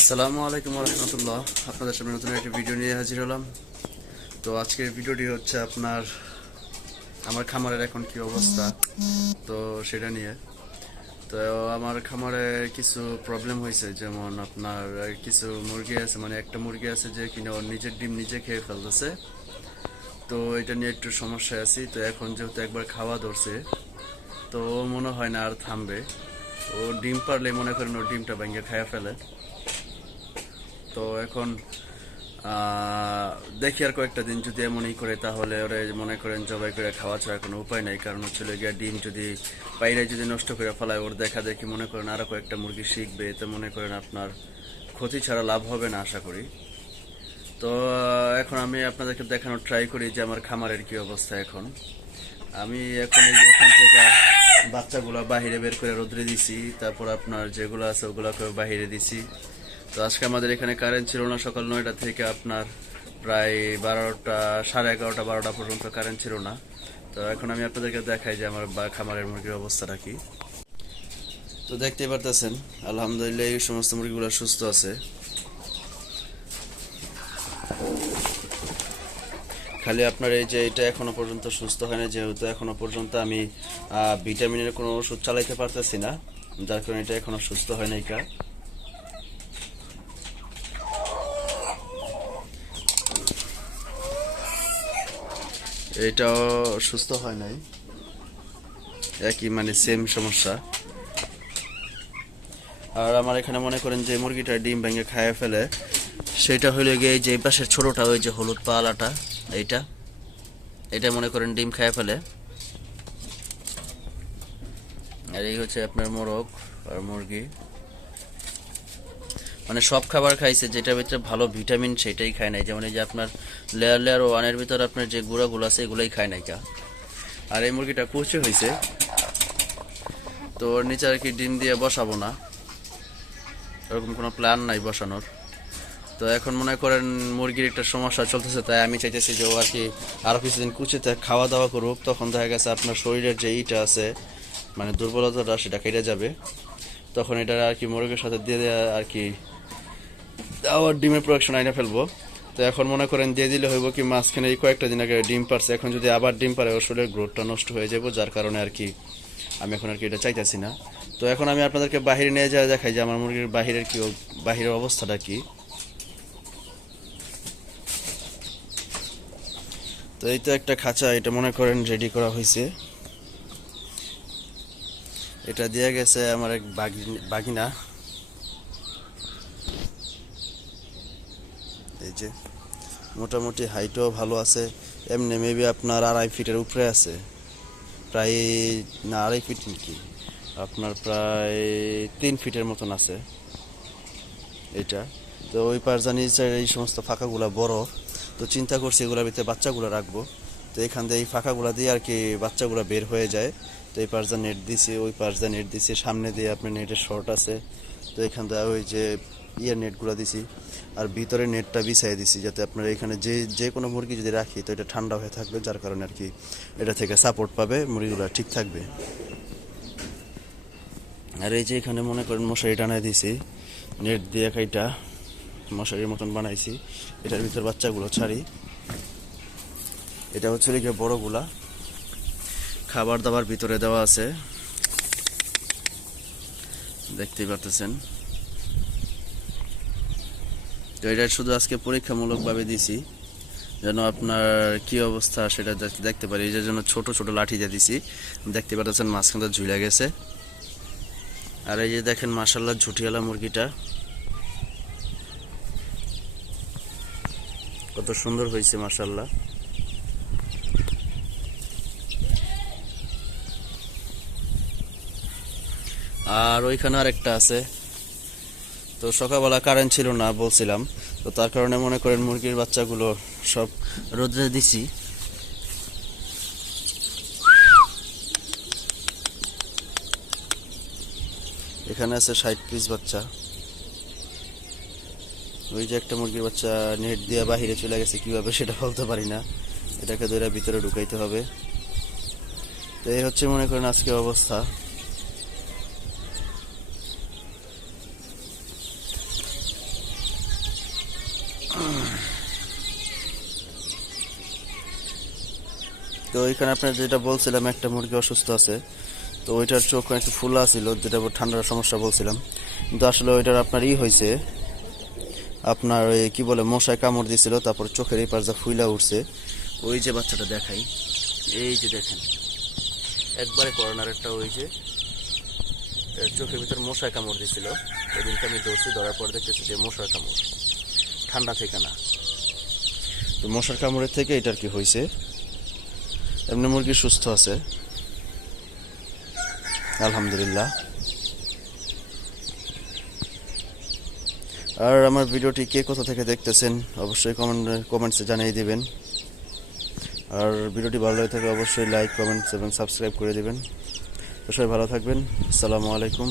আসসালামু আলাইকুম রহমতুল্লাহ। আপনাদের সামনে নতুন একটি ভিডিও নিয়ে হাজির হলাম। তো আজকের ভিডিওটি হচ্ছে আপনার আমার খামারের এখন কি অবস্থা, তো সেটা নিয়ে। তো আমার খামারে কিছু প্রবলেম হয়েছে, যেমন আপনার কিছু মুরগি আছে, মানে একটা মুরগি আছে যে কিনা ওর নিজের ডিম নিজে খেয়ে ফেলতেছে। তো এটা নিয়ে একটু সমস্যায় আছি। তো এখন যেহেতু একবার খাওয়া ধরছে, তো ও মনে হয় না আর থামবে। ও ডিম পারলে মনে করেন ও ডিমটা ভেঙে খাইয়া ফেলে। তো এখন দেখি আর কয়েকটা দিন যদি এমনই করে, তাহলে ওরা মনে করেন জবাই করে খাওয়া ছাড়া কোনো উপায় নাই। কারণ হচ্ছে গিয়া ডিম যদি বাইরে যদি নষ্ট করে ফেলায়, ওর দেখা দেখি মনে করেন আরো কয়েকটা মুরগি শিখবে, এতে মনে করেন আপনার ক্ষতি ছাড়া লাভ হবে না আশা করি। তো এখন আমি আপনাদেরকে দেখানোর ট্রাই করি যে আমার খামারের কি অবস্থা এখন। আমি এখন এই যে এখান থেকে বাচ্চাগুলো বাহিরে বের করে রোদ্রে দিছি, তারপর আপনার যেগুলো আছে ওগুলোকে বাহিরে দিছি। তো আজকে আমাদের এখানে কারেন্ট ছিল না, সকাল 9টা থেকে আপনার প্রায় 12টা, সাড়ে 11টা 12টা পর্যন্ত কারেন্ট ছিল না। তো এখন আমি আপনাদেরকে দেখাই যে আমার খামারের মুরগির অবস্থাটা কি। তো দেখতেই পারতেছেন, আলহামদুলিল্লাহ এই সমস্ত মুরগিগুলো সুস্থ আছে। খালি আপনার এই যে এটা এখনো পর্যন্ত সুস্থ হয় না, যেহেতু এখনো পর্যন্ত আমি ভিটামিনের কোনো ওষুধ চালাইতে পারতেছি না, যার কারণে এটা এখনো সুস্থ হয় নাই। এটাও সুস্থ হয় নাই, একই মানে সেম সমস্যা। আর আমার এখানে মনে করেন যে মুরগিটা ডিম ভেঙে খাইয়ে ফেলে, সেটা হইলে গিয়ে যে পাশের ছোটটা, ওই যে হলুদ পালাটা, এইটা এটা মনে করেন ডিম খাইয়ে ফেলে। আর এই হচ্ছে আপনার মোরগ আর মুরগি, মানে সব খাবার খাইছে যেটার ভিতরে ভালো ভিটামিন সেটাই খায় নাই। যেমন এই যে আপনার লেয়ার লেয়ার ওয়ানের ভিতর আপনার যে গুঁড়াগুলো আছে এগুলোই খায় নাই কা। আর এই মুরগিটা কুচে হয়েছে, তো ওর নিচে আর কি ডিম দিয়ে বসাবো না, এরকম কোনো প্ল্যান নাই বসানোর। তো এখন মনে করেন মুরগির একটা সমস্যা চলতেছে, তাই আমি চাইতেছি যে ও আর কি আরও কিছুদিন কুচিতে খাওয়া দাওয়া করুক, তখন দেখা গেছে আপনার শরীরের যে ইটা আছে, মানে দুর্বলতাটা, সেটা কেটে যাবে। তখন এটা আর কি মুরগির সাথে দিয়ে দেওয়া আর কি আবার ডিমের প্রোডাকশন আইনে ফেলবো। তো এখন মনে করেন দিয়ে দিলে হইব কি, মাঝখানে এই কয়েকটা দিন আগে ডিম পারছে, এখন যদি আবার ডিম পারে ওর শরীরের গ্রোথটা নষ্ট হয়ে যাবো, যার কারণে আর কি আমি এখন আর কি এটা চাইতেছি না। তো এখন আমি আপনাদেরকে বাহিরে নিয়ে যাওয়া দেখাই যে আমার মুরগির বাহিরের কি বাহিরের অবস্থাটা কি। তো এই তো একটা খাঁচা, এটা মনে করেন রেডি করা হয়েছে। এটা দিয়ে গেছে আমার এক বাগিনা। এই যে মোটামুটি হাইটও ভালো আছে, এমনি মেবি আপনার 2.5 ফিটের উপরে আছে, প্রায় না 2.5 ফিট কি, আপনার প্রায় 3 ফিটের মতন আছে এটা। তো ওই পারজানি এই সমস্ত ফাঁকাগুলা বড়, তো চিন্তা করছি এগুলোর ভিতরে বাচ্চাগুলো রাখবো। তো এখান দিয়ে এই ফাঁকাগুলা দিয়ে আর কি বাচ্চাগুলো বের হয়ে যায়। তো এই পারজা নেট দিছি, ওই পারজা নেট দিছি, সামনে দিয়ে আপনার নেটের শর্ট আছে। তো এখান দিয়ে ওই যে নেটগুলো দিছি, আর ভিতরে নেটটা বিছাই দিছি, যাতে আপনার এখানে যে কোনো মুরগি যদি রাখি তো এটা ঠান্ডা হয়ে থাকবে, যার কারণে আর কি এটা থেকে সাপোর্ট পাবে, মুরগিগুলো ঠিক থাকবে। আর এই যে এখানে মনে করেন মশারি টানায় দিছি, নেট দিয়ে একটা মশারির মতন বানাইছি, এটার ভিতর বাচ্চাগুলো ছাড়ি। এটা হচ্ছে লিখে বড়গুলা, খাবার দাবার ভিতরে দেওয়া আছে, দেখতেই পারতেছেন। তো এটা শুধু আজকে পরীক্ষামূলকভাবে দিছি, যেন আপনার কি অবস্থা সেটা দেখতে পারি। এই জন্য ছোট ছোট লাঠি দিয়ে দিছি, দেখতে পাচ্ছেন মাঝখানটা ঝুলে গেছে। আর এই যে দেখেন মাশাআল্লাহ ঝুটিয়ালা মুরগিটা কত সুন্দর হয়েছে মাশাআল্লাহ। আর ওইখানে আরেকটা আছে। তো সকালবেলা কারেন্ট ছিল না বলছিলাম, তো তার কারণে মনে করেন মুরগির বাচ্চাগুলো সব রোদ্রে দিছি। এখানে আছে 60 পিস বাচ্চা। ওই যে একটা মুরগির বাচ্চা নেট দিয়ে বাহিরে চলে গেছে, কিভাবে সেটা বলতে পারি না, এটাকে ধরে ভিতরে ঢুকাইতে হবে। তো এই হচ্ছে মনে করেন আজকে অবস্থা। তো এখানে আপনার যেটা বলছিলাম একটা মুরগি অসুস্থ আছে, তো ওইটার চোখ একটু ফুলা ছিল, যেটা ঠান্ডার সমস্যা বলছিলাম, কিন্তু আসলে ওইটার আপনার হয়েছে আপনার ওই কি বলে মশায় কামড় দিয়েছিল, তারপর চোখের এই পাশটা ফুইলা উঠছে। ওই যে বাচ্চাটা দেখাই, এই যে দেখেন একবারে করোনার একটা, ওই যে চোখের ভিতর মশায় কামড় দিয়েছিল। ওইদিনকে আমি ধরছি, ধরার পর দেখতেছি যে মশার কামড়, ঠান্ডা থেকে না। তো মশার কামড়ের থেকে এটার কি হয়েছে। এমনি মুরগি সুস্থ আছে আলহামদুলিল্লাহ। আর আমার ভিডিওটি কে কোথা থেকে দেখতেছেন অবশ্যই কমেন্টসে জানিয়ে দিবেন। আর ভিডিওটি ভালো লাগে থাকলে অবশ্যই লাইক, কমেন্টস এবং সাবস্ক্রাইব করে দিবেন। তো সবাই ভালো থাকবেন। আসসালামু আলাইকুম।